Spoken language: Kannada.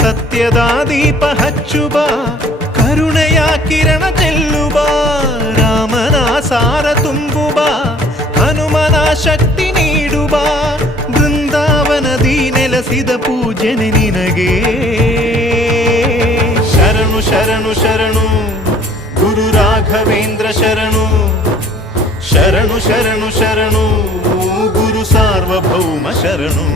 ಸತ್ಯದ ದೀಪ ಹಚ್ಚುವ ಕರುಣೆಯ ಕಿರಣ ಚೆಲ್ಲುವ ರಾಮನ ಸಾರ ತುಂಬುವ ಹನುಮನ ಶಕ್ತಿ ನೀಡುವ ಬೃಂದಾವನದಿ ನೆಲೆಸಿದ ಪೂಜನೆ ನಿನಗೆ ಶರಣು ಶರಣು ಶರಣು ಗುರು ರಾಘವೇಂದ್ರ ಶರಣು ಶರಣು ಶರಣು ಶರಣು ಗುರು ಸಾರ್ವಭೌಮ ಶರಣು